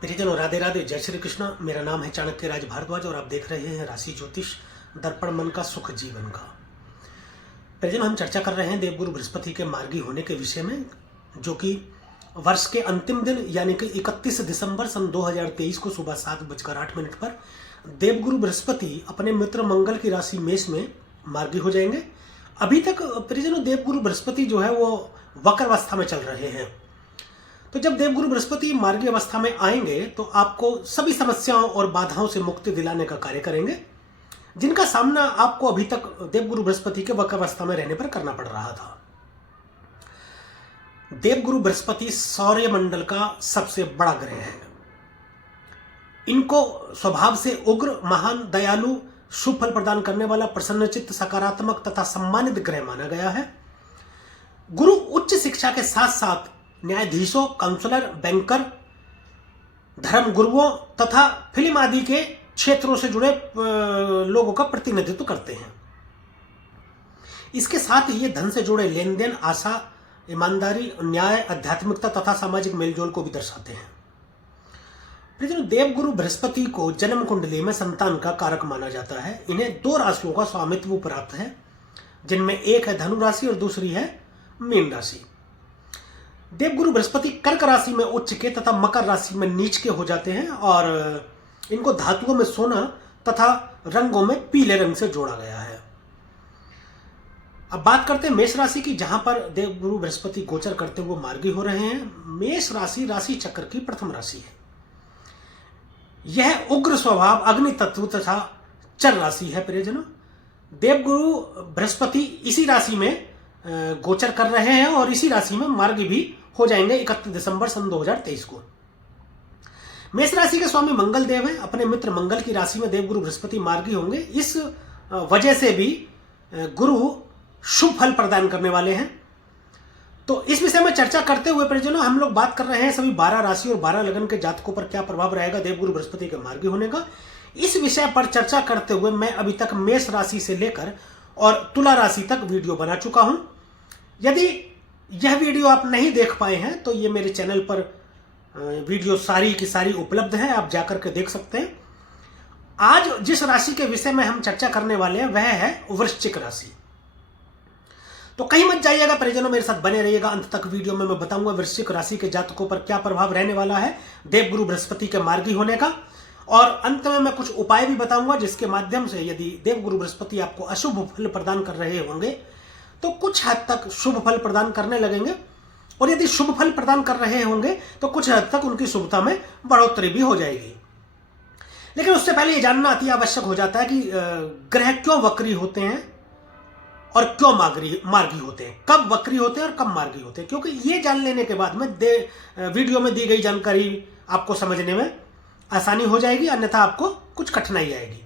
प्रियजनों, राधे राधे, जय श्री कृष्ण। मेरा नाम है चाणक्य राज भारद्वाज और आप देख रहे हैं राशि ज्योतिष दर्पण मन का सुख जीवन का। प्रियजनों, हम चर्चा कर रहे हैं देवगुरु बृहस्पति के मार्गी होने के विषय में, जो कि वर्ष के अंतिम दिन यानी कि 31 दिसंबर सन 2023 को सुबह 7:08 पर देवगुरु बृहस्पति अपने मित्र मंगल की राशि मेष में मार्गी हो जाएंगे। अभी तक प्रियजनों देवगुरु बृहस्पति जो है वो वक्र अवस्था में चल रहे हैं। तो जब देवगुरु बृहस्पति मार्गी अवस्था में आएंगे तो आपको सभी समस्याओं और बाधाओं से मुक्ति दिलाने का कार्य करेंगे, जिनका सामना आपको अभी तक देवगुरु बृहस्पति के वक्र अवस्था में रहने पर करना पड़ रहा था। देवगुरु बृहस्पति सौर्य मंडल का सबसे बड़ा ग्रह है। इनको स्वभाव से उग्र, महान, दयालु, शुभ फल प्रदान करने वाला, प्रसन्नचित्त, सकारात्मक तथा सम्मानित ग्रह माना गया है। गुरु उच्च शिक्षा के साथ साथ न्यायाधीशों, काउंसलर, बैंकर, धर्म गुरुओं तथा फिल्म आदि के क्षेत्रों से जुड़े लोगों का प्रतिनिधित्व करते हैं। इसके साथ ही ये धन से जुड़े लेन देन, आशा, ईमानदारी, न्याय, आध्यात्मिकता तथा सामाजिक मेलजोल को भी दर्शाते हैं। देवगुरु बृहस्पति को जन्म कुंडली में संतान का कारक माना जाता है। इन्हें 2 राशियों का स्वामित्व प्राप्त है, जिनमें एक है धनु राशि और दूसरी है मीन राशि। देवगुरु बृहस्पति कर्क राशि में उच्च के तथा मकर राशि में नीच के हो जाते हैं और इनको धातुओं में सोना तथा रंगों में पीले रंग से जोड़ा गया है। अब बात करते हैं मेष राशि की, जहां पर देवगुरु बृहस्पति गोचर करते हुए मार्गी हो रहे हैं। मेष राशि राशि चक्र की प्रथम राशि है। यह उग्र स्वभाव, अग्नि तत्व तथा चर राशि है। प्रियजनों, देवगुरु बृहस्पति इसी राशि में गोचर कर रहे हैं और इसी राशि में मार्गी भी हो जाएंगे 31 दिसंबर सन 2023 को। मेष राशि के स्वामी मंगल देव हैं। अपने मित्र मंगल की राशि में देवगुरु बृहस्पति मार्गी होंगे। इस वजह से भी गुरु शुभ फल प्रदान करने वाले हैं। तो इस विषय में चर्चा करते हुए परिजनों, हम लोग बात कर रहे हैं सभी 12 राशि और 12 लगन के जातकों पर क्या प्रभाव रहेगा देवगुरु बृहस्पति के मार्गी होने का। इस विषय पर चर्चा करते हुए मैं अभी तक मेष राशि से लेकर और तुला राशि तक वीडियो बना चुका हूं। यदि यह वीडियो आप नहीं देख पाए हैं तो ये मेरे चैनल पर वीडियो सारी की सारी उपलब्ध है, आप जाकर के देख सकते हैं। आज जिस राशि के विषय में हम चर्चा करने वाले हैं वह है वृश्चिक राशि। तो कहीं मत जाइएगा परिजनों, मेरे साथ बने रहिएगा अंत तक। वीडियो में मैं बताऊंगा वृश्चिक राशि के जातकों पर क्या प्रभाव रहने वाला है देवगुरु बृहस्पति के मार्गी होने का, और अंत में मैं कुछ उपाय भी बताऊंगा जिसके माध्यम से यदि देवगुरु बृहस्पति आपको अशुभ फल प्रदान कर रहे होंगे तो कुछ हद तक शुभ फल प्रदान करने लगेंगे, और यदि शुभ फल प्रदान कर रहे होंगे तो कुछ हद तक उनकी शुभता में बढ़ोतरी भी हो जाएगी। लेकिन उससे पहले ये जानना अति आवश्यक हो जाता है कि ग्रह क्यों वक्री होते हैं और क्यों मार्गी होते हैं, कब वक्री होते हैं और कब मार्गी होते हैं। क्योंकि ये जान लेने के बाद में वीडियो में दी गई जानकारी आपको समझने में आसानी हो जाएगी, अन्यथा आपको कुछ कठिनाई आएगी।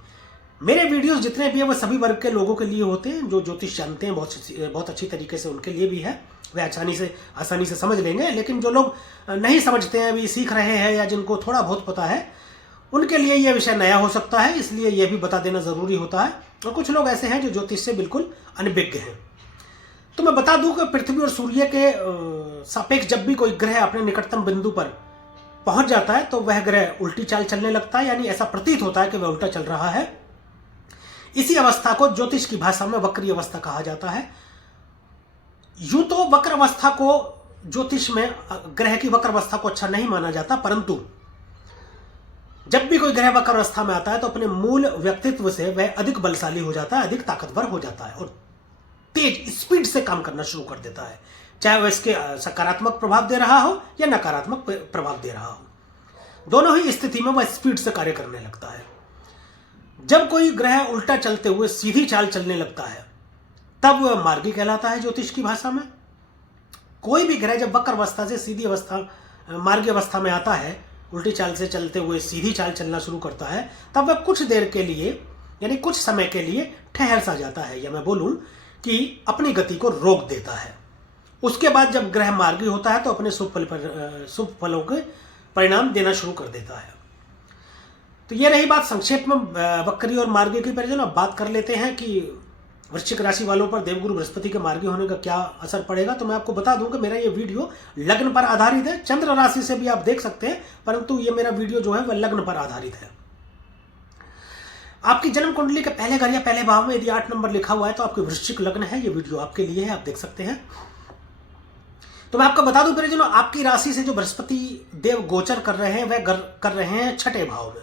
मेरे वीडियोस जितने भी हैं वो सभी वर्ग के लोगों के लिए होते हैं, जो ज्योतिष जानते हैं बहुत अच्छी तरीके से, उनके लिए भी है। वे आसानी से समझ लेंगे। लेकिन जो लोग नहीं समझते हैं, अभी सीख रहे हैं या जिनको थोड़ा बहुत पता है, उनके लिए यह विषय नया हो सकता है, इसलिए यह भी बता देना जरूरी होता है। और कुछ लोग ऐसे हैं जो ज्योतिष से बिल्कुल अनभिज्ञ हैं। तो मैं बता दूं कि पृथ्वी और सूर्य के सापेक्ष जब भी कोई ग्रह अपने निकटतम बिंदु पर पहुंच जाता है तो वह ग्रह उल्टी चाल चलने लगता है, यानी ऐसा प्रतीत होता है कि वह उल्टा चल रहा है। इसी अवस्था को ज्योतिष की भाषा में वक्री अवस्था कहा जाता है। यूं तो वक्र अवस्था को ज्योतिष में ग्रह की वक्र अवस्था को अच्छा नहीं माना जाता, परंतु जब भी कोई ग्रह वक्र अवस्था में आता है तो अपने मूल व्यक्तित्व से वह अधिक बलशाली हो जाता है, अधिक ताकतवर हो जाता है और तेज स्पीड से काम करना शुरू कर देता है, चाहे वह इसके सकारात्मक प्रभाव दे रहा हो या नकारात्मक प्रभाव दे रहा हो। दोनों ही स्थिति में वह स्पीड से कार्य करने लगता है। जब कोई ग्रह उल्टा चलते हुए सीधी चाल चलने लगता है तब वह मार्गी कहलाता है ज्योतिष की भाषा में। कोई भी ग्रह जब वक्र अवस्था से सीधी अवस्था, मार्गी अवस्था में आता है, उल्टी चाल से चलते हुए सीधी चाल चलना शुरू करता है, तब वह कुछ देर के लिए यानी कुछ समय के लिए ठहर सा जाता है, या मैं बोलूं कि अपनी गति को रोक देता है। उसके बाद जब ग्रह मार्गी होता है तो अपने शुभ फलों के परिणाम देना शुरू कर देता है। तो ये रही बात संक्षेप में वक्री और मार्गी की। परिजन अब बात कर लेते हैं कि वृश्चिक राशि वालों पर देवगुरु बृहस्पति के मार्गी होने का क्या असर पड़ेगा, तो मैं आपको बता दूं कि मेरा ये वीडियो लग्न पर आधारित है। चंद्र राशि से भी आप देख सकते हैं, परंतु ये मेरा वीडियो जो है वह लग्न पर आधारित है। आपकी जन्म कुंडली के पहले घर या पहले भाव में यदि 8 नंबर लिखा हुआ है तो आपके वृश्चिक लग्न है। ये वीडियो आपके लिए है, आप देख सकते हैं। तो मैं आपको बता दूं प्रियजनों, आपकी राशि से जो बृहस्पति देव गोचर कर रहे हैं वह कर रहे हैं छठे भाव में।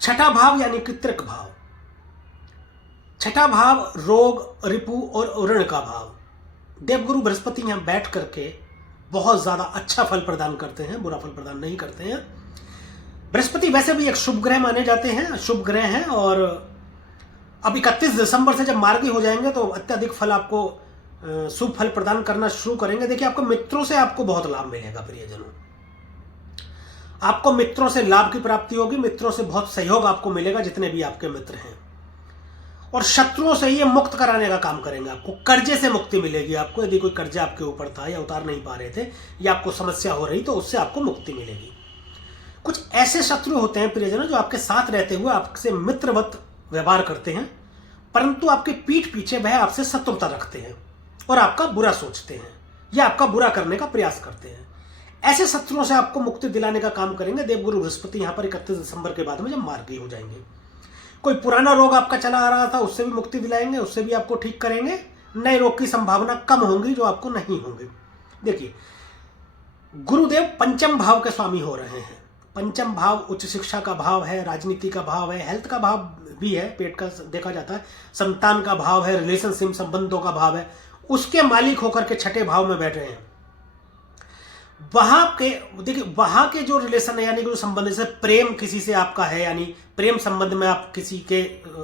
छठा भाव यानी कि त्रिक भाव। छठा भाव रोग, रिपु और ऋण का भाव। देवगुरु बृहस्पति यहां बैठ करके बहुत ज्यादा अच्छा फल प्रदान करते हैं, बुरा फल प्रदान नहीं करते हैं। बृहस्पति वैसे भी एक शुभ ग्रह माने जाते हैं, शुभ ग्रह हैं, और अब 31 दिसंबर से जब मार्गी हो जाएंगे तो अत्यधिक फल आपको शुभ फल प्रदान करना शुरू करेंगे। देखिए, आपको मित्रों से आपको बहुत लाभ मिलेगा प्रियजनों। आपको मित्रों से लाभ की प्राप्ति होगी, मित्रों से बहुत सहयोग आपको मिलेगा, जितने भी आपके मित्र हैं। और शत्रुओं से ये मुक्त कराने का काम करेंगे। आपको कर्जे से मुक्ति मिलेगी। आपको यदि कोई कर्जा आपके ऊपर था या उतार नहीं पा रहे थे या आपको समस्या हो रही, तो उससे आपको मुक्ति मिलेगी। कुछ ऐसे शत्रु होते हैं प्रियजनों जो आपके साथ रहते हुए आपसे मित्रवत व्यवहार करते हैं, परंतु आपके पीठ पीछे वह आपसे शत्रुता रखते हैं और आपका बुरा सोचते हैं या आपका बुरा करने का प्रयास करते हैं। ऐसे शत्रुओं से आपको मुक्ति दिलाने का काम करेंगे देवगुरु बृहस्पति यहां पर 31 दिसंबर के बाद में जब मार्गी हो जाएंगे। कोई पुराना रोग आपका चला आ रहा था, उससे भी मुक्ति दिलाएंगे, उससे भी आपको ठीक करेंगे। नए रोग की संभावना कम होंगी जो आपको नहीं होंगे। देखिए, गुरुदेव पंचम भाव के स्वामी हो रहे हैं। पंचम भाव उच्च शिक्षा का भाव है, राजनीति का भाव है, हेल्थ का भाव भी है, पेट का देखा जाता है, संतान का भाव है, रिलेशनशिप संबंधों का भाव है। उसके मालिक होकर के छठे भाव में बैठ रहे हैं। वहां के देखिए, वहां के जो रिलेशन है यानी कि जो संबंध, जैसे प्रेम किसी से आपका है, यानी प्रेम संबंध में आप किसी के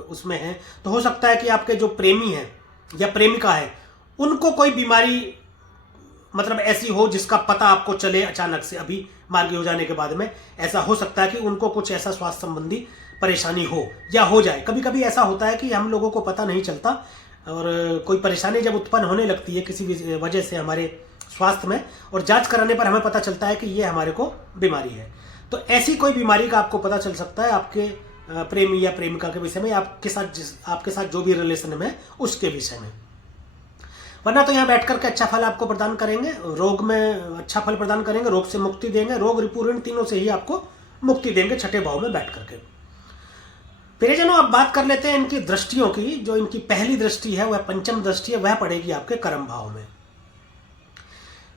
उसमें हैं, तो हो सकता है कि आपके जो प्रेमी है या प्रेमिका है उनको कोई बीमारी मतलब ऐसी हो जिसका पता आपको चले अचानक से, अभी मार्गी हो जाने के बाद में ऐसा हो सकता है कि उनको कुछ ऐसा स्वास्थ्य संबंधी परेशानी हो या हो जाए। कभी कभी ऐसा होता है कि हम लोगों को पता नहीं चलता, और कोई परेशानी जब उत्पन्न होने लगती है किसी भी वजह से हमारे स्वास्थ्य में, और जांच कराने पर हमें पता चलता है कि ये हमारे को बीमारी है। तो ऐसी कोई बीमारी का आपको पता चल सकता है आपके प्रेमी या प्रेमिका के विषय में, आपके साथ जो भी रिलेशन में उसके विषय में। वरना तो यहाँ बैठ करके अच्छा फल आपको प्रदान करेंगे, रोग में अच्छा फल प्रदान करेंगे, रोग से मुक्ति देंगे, रोग रिपु ऋण तीनों से ही आपको मुक्ति देंगे छठे भाव में बैठ करके। प्रियजनों, अब बात कर लेते हैं इनकी दृष्टियों की। जो इनकी पहली दृष्टि है वह पंचम दृष्टि है, वह पड़ेगी आपके कर्म भाव में।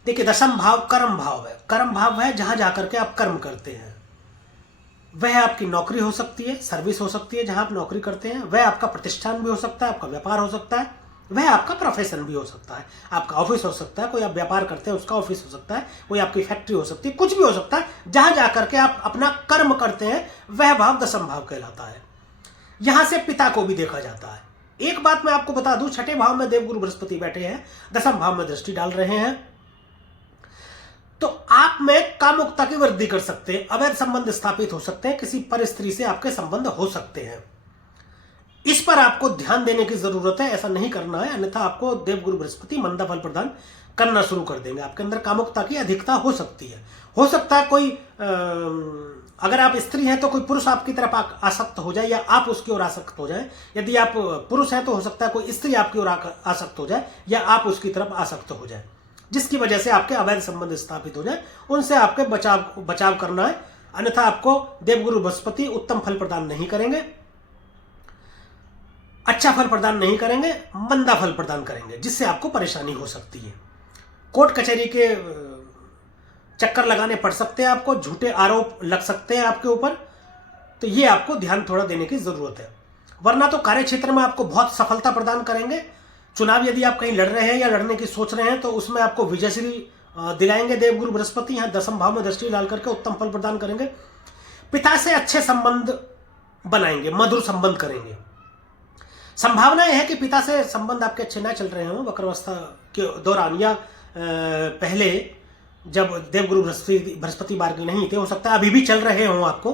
देखिए, दशम भाव कर्म भाव है। कर्म भाव है जहां जाकर के आप कर्म करते हैं। वह आपकी नौकरी हो सकती है, सर्विस हो सकती है जहां आप नौकरी करते हैं, वह आपका प्रतिष्ठान भी हो सकता है, आपका व्यापार हो सकता है, वह आपका प्रोफेशन भी हो सकता है, आपका ऑफिस हो सकता है, कोई आप व्यापार करते हैं उसका ऑफिस हो सकता है, कोई आपकी फैक्ट्री हो सकती है, कुछ भी हो सकता है। जहां जाकर के आप अपना कर्म करते हैं वह भाव दशम भाव कहलाता है। यहां से पिता को भी देखा जाता है। एक बात मैं आपको बता दूं, छठे भाव में देवगुरु बृहस्पति बैठे हैं, दशम भाव में दृष्टि डाल रहे हैं, तो आप में कामुकता की वृद्धि कर सकते हैं, अवैध संबंध स्थापित हो सकते हैं, किसी पर स्त्री से आपके संबंध हो सकते हैं। इस पर आपको ध्यान देने की जरूरत है, ऐसा नहीं करना है, अन्यथा आपको देवगुरु बृहस्पति मंदा फल प्रदान करना शुरू कर देंगे। आपके अंदर कामुकता की अधिकता हो सकती है। हो सकता है कोई अगर आप स्त्री हैं तो कोई पुरुष आपकी तरफ आसक्त हो जाए या आप उसकी ओर आसक्त हो जाए। यदि आप पुरुष हैं तो हो सकता है कोई स्त्री आपकी ओर आसक्त हो जाए या आप उसकी तरफ आसक्त हो जाए, जिसकी वजह से आपके अवैध संबंध स्थापित हो जाए। उनसे आपके बचाव करना है, अन्यथा आपको देवगुरु बृहस्पति उत्तम फल प्रदान नहीं करेंगे, अच्छा फल प्रदान नहीं करेंगे, मंदा फल प्रदान करेंगे, जिससे आपको परेशानी हो सकती है। कोर्ट कचहरी के चक्कर लगाने पड़ सकते हैं, आपको झूठे आरोप लग सकते हैं आपके ऊपर, तो ये आपको ध्यान थोड़ा देने की जरूरत है। वरना तो कार्य क्षेत्र में आपको बहुत सफलता प्रदान करेंगे। चुनाव यदि आप कहीं लड़ रहे हैं या लड़ने की सोच रहे हैं तो उसमें आपको विजयश्री दिलाएंगे देवगुरु बृहस्पति। यहाँ दशम भाव में दृष्टि डाल करके उत्तम फल प्रदान करेंगे। पिता से अच्छे संबंध बनाएंगे, मधुर संबंध करेंगे। संभावना यह है कि पिता से संबंध आपके अच्छे न चल रहे हों वक्रावस्था के दौरान, या पहले जब देवगुरु बृहस्पति मार्गी नहीं थे, हो सकता है अभी भी चल रहे हों। आपको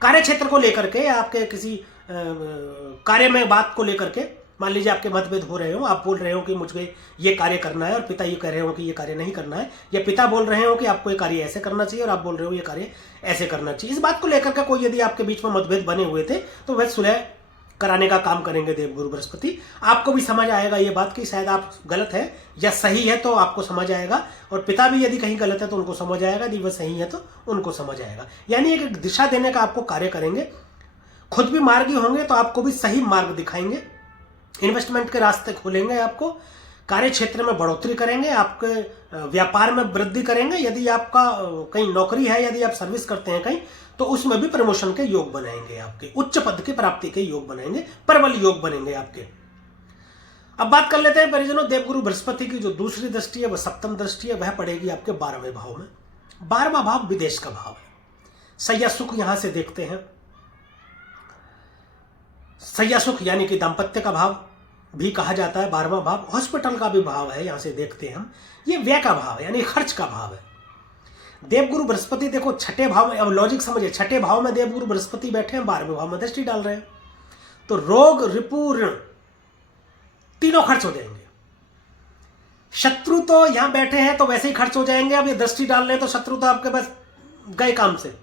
कार्य क्षेत्र को लेकर के, आपके किसी कार्य में बात को लेकर के, मान लीजिए आपके मतभेद हो रहे हो, आप बोल रहे हो कि मुझे ये कार्य करना है और पिता ये कह रहे हो कि ये कार्य नहीं करना है, या पिता बोल रहे हो कि आपको ये कार्य ऐसे करना चाहिए और आप बोल रहे हो ये कार्य ऐसे करना चाहिए। इस बात को लेकर के कोई यदि आपके बीच में मतभेद बने हुए थे तो वह सुलह कराने का काम करेंगे देवगुरु बृहस्पति। आपको भी समझ आएगा ये बात कि शायद आप गलत है या सही है, तो आपको समझ आएगा, और पिता भी यदि कहीं गलत है तो उनको समझ आएगा, यदि वह सही है तो उनको समझ आएगा। यानी एक दिशा देने का आपको कार्य करेंगे। खुद भी मार्गी होंगे तो आपको भी सही मार्ग दिखाएंगे, इन्वेस्टमेंट के रास्ते खोलेंगे, आपको कार्य क्षेत्र में बढ़ोतरी करेंगे, आपके व्यापार में वृद्धि करेंगे। यदि आपका कहीं नौकरी है, यदि आप सर्विस करते हैं कहीं, तो उसमें भी प्रमोशन के योग बनाएंगे, आपके उच्च पद की प्राप्ति के योग बनाएंगे, प्रबल योग बनेंगे आपके। अब बात कर लेते हैं परिजनों, देवगुरु बृहस्पति की जो दूसरी दृष्टि है, वह सप्तम दृष्टि है, वह पड़ेगी आपके 12वें भाव में। 12वां भाव विदेश का भाव है। सैया सुख यहां से देखते हैं। सैया सुख यानी कि दाम्पत्य का भाव भी कहा जाता है। 12वां भाव हॉस्पिटल का भी भाव है, यहां से देखते हैं हम। ये व्यय का भाव है, यानी खर्च का भाव है। देवगुरु बृहस्पति देखो छठे भाव में, अब लॉजिक समझिए, छठे भाव में देवगुरु बृहस्पति बैठे हैं, 12वें भाव में दृष्टि डाल रहे हैं, तो रोग, रिपु, ऋण तीनों खर्च हो जाएंगे। शत्रु तो यहां बैठे हैं तो वैसे ही खर्च हो जाएंगे। अब ये दृष्टि डाल रहे हैं तो शत्रु तो आपके पास गए काम से,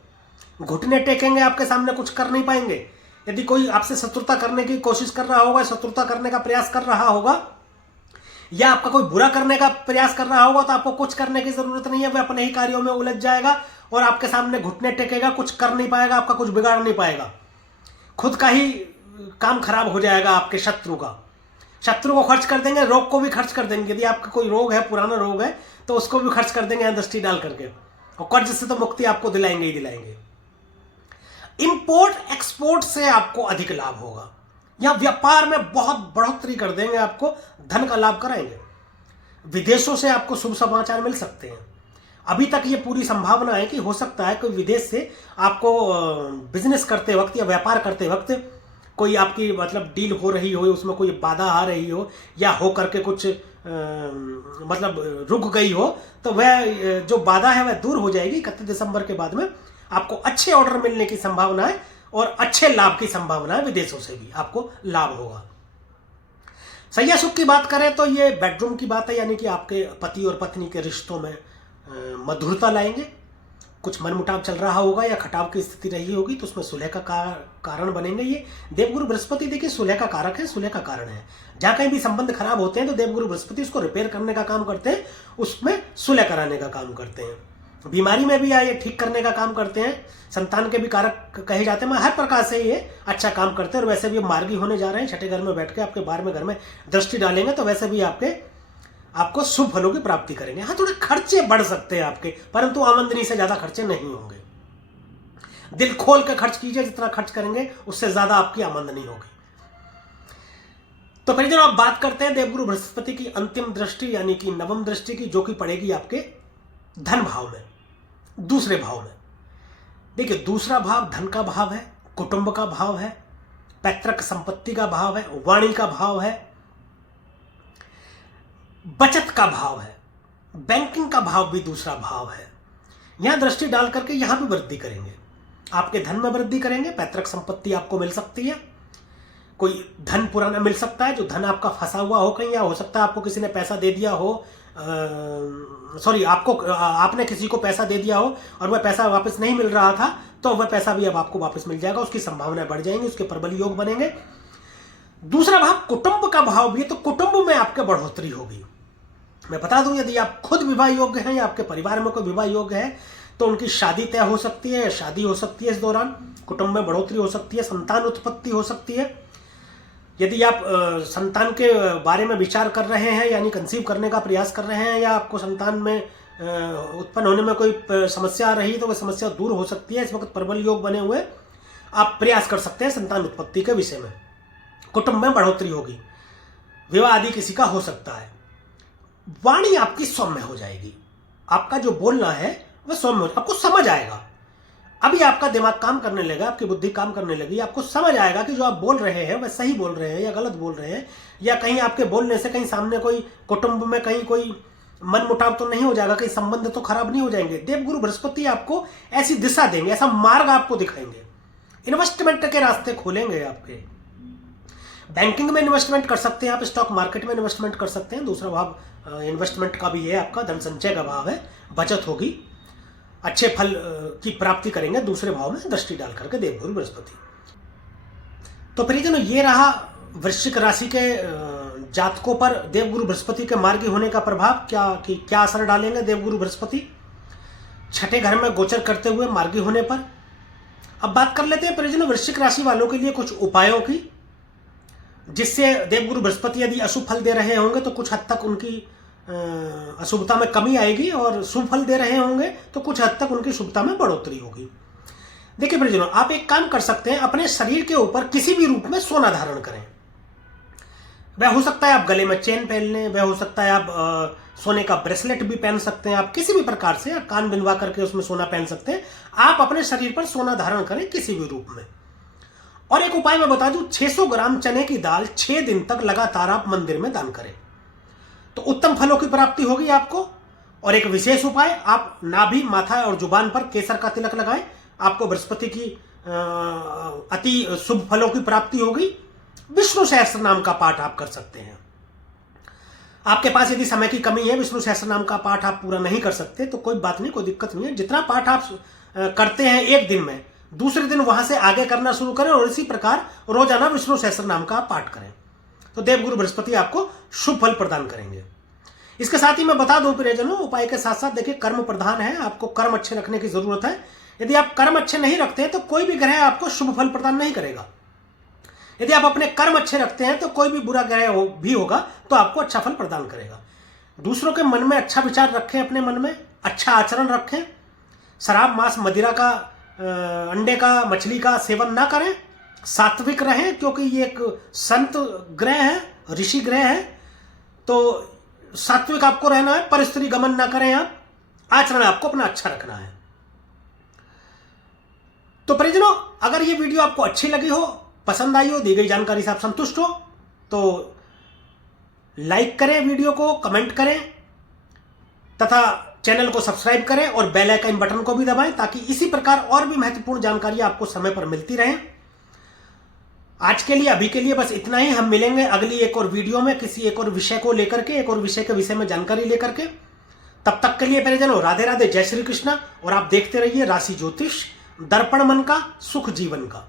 घुटने टेकेंगे, आपके सामने कुछ कर नहीं पाएंगे। यदि कोई आपसे शत्रुता करने की कोशिश कर रहा होगा, शत्रुता करने का प्रयास कर रहा होगा, या आपका कोई बुरा करने का प्रयास कर रहा होगा, तो आपको कुछ करने की जरूरत नहीं है, वह अपने ही कार्यों में उलझ जाएगा और आपके सामने घुटने टेकेगा, कुछ कर नहीं पाएगा, आपका कुछ बिगाड़ नहीं पाएगा, खुद का ही काम खराब हो जाएगा आपके शत्रु का। शत्रु को खर्च कर देंगे, रोग को भी खर्च कर देंगे। यदि आपका कोई रोग है, पुराना रोग है, तो उसको भी खर्च कर देंगे दृष्टि डाल करके, और कर्ज से तो मुक्ति आपको दिलाएंगे ही दिलाएंगे। इंपोर्ट एक्सपोर्ट से आपको अधिक लाभ होगा, या व्यापार में बहुत बढ़ोतरी कर देंगे, आपको धन का लाभ कराएंगे। विदेशों से आपको शुभ समाचार मिल सकते हैं। अभी तक ये पूरी संभावना है कि हो सकता है कोई विदेश से आपको बिजनेस करते वक्त या व्यापार करते वक्त कोई आपकी मतलब डील हो रही हो, उसमें कोई बाधा आ रही हो, या हो करके कुछ मतलब रुक गई हो, तो वह जो बाधा है वह दूर हो जाएगी। 31 दिसंबर के बाद में आपको अच्छे ऑर्डर मिलने की संभावना है और अच्छे लाभ की संभावना है। विदेशों से भी आपको लाभ होगा। सैया सुख की बात करें तो ये बेडरूम की बात है, यानी कि आपके पति और पत्नी के रिश्तों में मधुरता लाएंगे। कुछ मनमुटाव चल रहा होगा या खटाव की स्थिति रही होगी, तो उसमें सुलह का कारण बनेंगे। ये देवगुरु बृहस्पति देखिए सुलह का कारक है, सुलह का कारण है। जहां कहीं भी संबंध खराब होते हैं तो देवगुरु बृहस्पति उसको रिपेयर करने का काम करते हैं, उसमें सुलह कराने का काम करते हैं। बीमारी में भी ये ठीक करने का काम करते हैं। संतान के भी कारक कहे जाते हैं। हर प्रकार से ये अच्छा काम करते हैं। और वैसे भी मार्गी होने जा रहे हैं, छठे घर में बैठ के आपके 12वें घर में दृष्टि डालेंगे, तो वैसे भी आपको शुभ फलों की प्राप्ति करेंगे। हाँ, थोड़े खर्चे बढ़ सकते हैं आपके, परंतु आमदनी से ज्यादा खर्चे नहीं होंगे। दिल खोल के खर्च कीजिए, जितना खर्च करेंगे उससे ज्यादा आपकी आमदनी होगी। तो परिजनों, आप बात करते हैं देवगुरु बृहस्पति की अंतिम दृष्टि यानी कि नवम दृष्टि की, जो कि पड़ेगी आपके धन भाव में, दूसरे भाव में। देखिए, दूसरा भाव धन का भाव है, कुटुंब का भाव है, पैतृक संपत्ति का भाव है, वाणी का भाव है, बचत का भाव है, बैंकिंग का भाव भी दूसरा भाव है। यहां दृष्टि डाल करके यहां भी वृद्धि करेंगे, आपके धन में वृद्धि करेंगे। पैतृक संपत्ति आपको मिल सकती है, कोई धन पुराना मिल सकता है, जो धन आपका फंसा हुआ हो कहीं, या हो सकता है आपको किसी ने पैसा दे दिया हो, आपने किसी को पैसा दे दिया हो और वह पैसा वापस नहीं मिल रहा था, तो वह पैसा भी अब आपको वापस मिल जाएगा। उसकी संभावनाएं बढ़ जाएंगी, उसके प्रबल योग बनेंगे। दूसरा भाव कुटुंब का भाव भी है, तो कुटुंब में आपके बढ़ोतरी होगी। मैं बता दूं, यदि आप खुद विवाह योग्य हैं या आपके परिवार में कोई विवाह योग्य है, तो उनकी शादी तय हो सकती है, शादी हो सकती है। इस दौरान कुटुंब में बढ़ोतरी हो सकती है, संतान उत्पत्ति हो सकती है। यदि आप संतान के बारे में विचार कर रहे हैं, यानी कंसीव करने का प्रयास कर रहे हैं, या आपको संतान में उत्पन्न होने में कोई समस्या आ रही है, तो वह समस्या दूर हो सकती है। इस वक्त प्रबल योग बने हुए आप प्रयास कर सकते हैं संतान उत्पत्ति के विषय में। कुटुंब में बढ़ोतरी होगी, विवाह आदि किसी का हो सकता है। वाणी आपकी सौम्य हो जाएगी, आपका जो बोलना है वह सौम्य हो, आपको समझ आएगा। अभी आपका दिमाग काम करने लगा, आपकी बुद्धि काम करने लगी, आपको समझ आएगा कि जो आप बोल रहे हैं वह सही बोल रहे हैं या गलत बोल रहे हैं, या कहीं आपके बोलने से कहीं सामने कोई कुटुंब में कहीं कोई मनमुटाव तो नहीं हो जाएगा, कहीं संबंध तो खराब नहीं हो जाएंगे। देवगुरु बृहस्पति आपको ऐसी दिशा देंगे, ऐसा मार्ग आपको दिखाएंगे, इन्वेस्टमेंट के रास्ते खोलेंगे आपके। बैंकिंग में इन्वेस्टमेंट कर सकते हैं आप, स्टॉक मार्केट में इन्वेस्टमेंट कर सकते हैं। दूसरा भाव इन्वेस्टमेंट का भी है, आपका धन संचय का भाव है, बचत होगी, अच्छे फल की प्राप्ति करेंगे दूसरे भाव में दृष्टि डाल करके देवगुरु बृहस्पति। तो परिजनों, ये रहा वृश्चिक राशि के जातकों पर देवगुरु बृहस्पति के मार्गी होने का प्रभाव। क्या असर डालेंगे देवगुरु बृहस्पति छठे घर में गोचर करते हुए मार्गी होने पर। अब बात कर लेते हैं परिजनों वृश्चिक राशि वालों के लिए कुछ उपायों की, जिससे देवगुरु बृहस्पति यदि अशुभ फल दे रहे होंगे तो कुछ हद तक उनकी अशुभता में कमी आएगी, और शुभ फल दे रहे होंगे तो कुछ हद तक उनकी शुभता में बढ़ोतरी होगी। देखिए परिजनों, आप एक काम कर सकते हैं, अपने शरीर के ऊपर किसी भी रूप में सोना धारण करें। वह हो सकता है आप गले में चेन पहन लें, वह हो सकता है आप सोने का ब्रेसलेट भी पहन सकते हैं, आप किसी भी प्रकार से आप कान बिनवा करके उसमें सोना पहन सकते हैं। आप अपने शरीर पर सोना धारण करें किसी भी रूप में। और एक उपाय मैं बता दूं, 600 ग्राम चने की दाल 6 दिन तक लगातार आप मंदिर में दान करें तो उत्तम फलों की प्राप्ति होगी आपको। और एक विशेष उपाय, आप नाभि, माथा और जुबान पर केसर का तिलक लगाएं, आपको बृहस्पति की अति शुभ फलों की प्राप्ति होगी। विष्णु सहस्त्र नाम का पाठ आप कर सकते हैं। आपके पास यदि समय की कमी है, विष्णु सहस्त्र नाम का पाठ आप पूरा नहीं कर सकते तो कोई बात नहीं, कोई दिक्कत नहीं है। जितना पाठ आप करते हैं एक दिन में, दूसरे दिन वहां से आगे करना शुरू करें और इसी प्रकार रोजाना विष्णु सहस्त्र नाम का पाठ करें तो देवगुरु बृहस्पति आपको शुभ फल प्रदान करेंगे। इसके साथ ही मैं बता दूं प्रियजनों, उपाय के साथ साथ देखिए कर्म प्रधान है, आपको कर्म अच्छे रखने की जरूरत है। यदि आप कर्म अच्छे नहीं रखते हैं तो कोई भी ग्रह आपको शुभ फल प्रदान नहीं करेगा। यदि आप अपने कर्म अच्छे रखते हैं तो कोई भी बुरा ग्रह भी होगा तो आपको अच्छा फल प्रदान करेगा। दूसरों के मन में अच्छा विचार रखें, अपने मन में अच्छा आचरण रखें। शराब, मांस, मदिरा का, अंडे का, मछली का सेवन ना करें। सात्विक रहें, क्योंकि ये एक संत ग्रह है, ऋषि ग्रह है, तो सात्विक आपको रहना है। परस्त्री गमन ना करें आप, आचरण आपको अपना अच्छा रखना है। तो परिजनों, अगर ये वीडियो आपको अच्छी लगी हो, पसंद आई हो, दी गई जानकारी से आप संतुष्ट हो तो लाइक करें वीडियो को, कमेंट करें तथा चैनल को सब्सक्राइब करें और बेल आइकन बटन को भी दबाएं ताकि इसी प्रकार और भी महत्वपूर्ण जानकारी आपको समय पर मिलती रहे। आज के लिए, अभी के लिए बस इतना ही। हम मिलेंगे अगली एक और वीडियो में किसी एक और विषय को लेकर के, एक और विषय के विषय में जानकारी लेकर के। तब तक के लिए परिजनों, राधे राधे, जय श्री कृष्णा। और आप देखते रहिए राशि ज्योतिष, दर्पण मन का, सुख जीवन का।